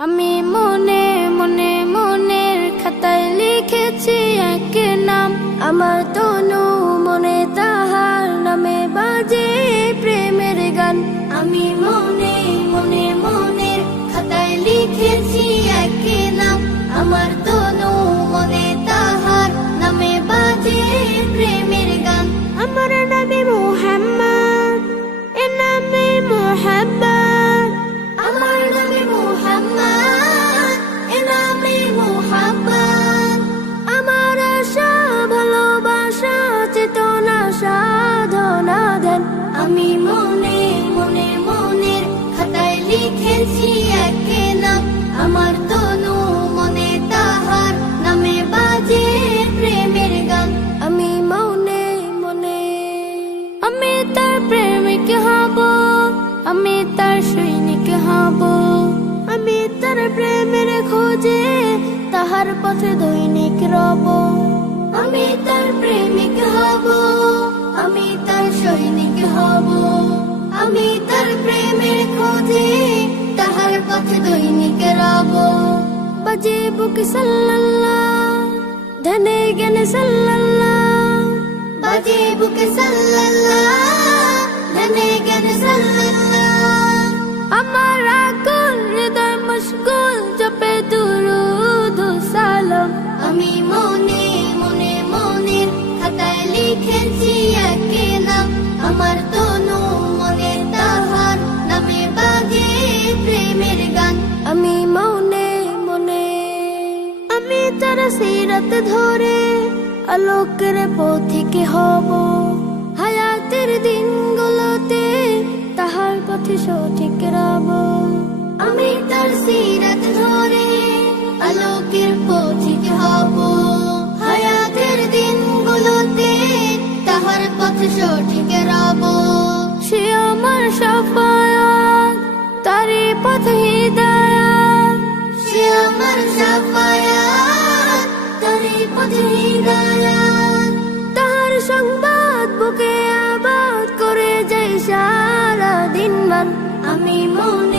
আমি মনে মনে মনের খাতায় লিখেছি এক নাম, আমার তনু মনে তাহার নামে বাজে প্রেমের গান। আমি মনে মনে মনের খাতায় লিখেছি এক নাম, আমার তনু মনে তাহার নামে বাজে প্রেমের গান। আমার নামে মুহাম্মদ, এ নামে মুহাব্বত, আমার নামে মুহাম্মদ, এ নামে মুহাব্বত। আমার আশা ভালোবাসা চেতনা সাধনা ধ্যান। আমি মনে মনে মনের খাতায় লিখেছি এক নাম, আমার তনু মনে তাহার নামে বাজে প্রেমের গান। আমি মনে মনে আমি তার প্রেমিক হব, আমি তার সৈনিক হব, আমি তার প্রেমের খোঁজে তাহার পথে দৈনিক রব। আমি তার প্রেমিক হব, আমি তার সৈনিক হব, আমি তার প্রেমের খোঁজে তাহার পথে দৈনিক রব। বাজে বুকে সাল্লাল্লাহ, ধ্যানে জ্ঞানে সাল্লাল্লাহ, বাজে বুকে সাল্লাল্লাহ, ধ্যানে জ্ঞানে সাল্লাল্লাহ। আমার আকুল হৃদয় মশগুল জপে দুরূদ ও সালাম। আমি মনে মনে মনের খাতায় লিখেছি এক নাম, আমার তনু মনে তাহার নামে বাজে প্রেমের গান। আমি মনে মনে আমি তার সিরাত ধরে আলোকের পথিক হব, হায়াতের দিনগুলোতে তাহার পথে সঠিক রব। আমি তার সিরাত ধরে আলোকের পথিক হব, হায়াতের দিনগুলোতে তাহার পথে সঠিক রব। সে আমার শাফায়াত, তারই পথে হিদায়াত, সে আমার শাফায়াত, তারই পথে হিদায়াত। তাহার সংবাদ বুকে আবাদ করে যাই সারা দিন মান। আমি মনে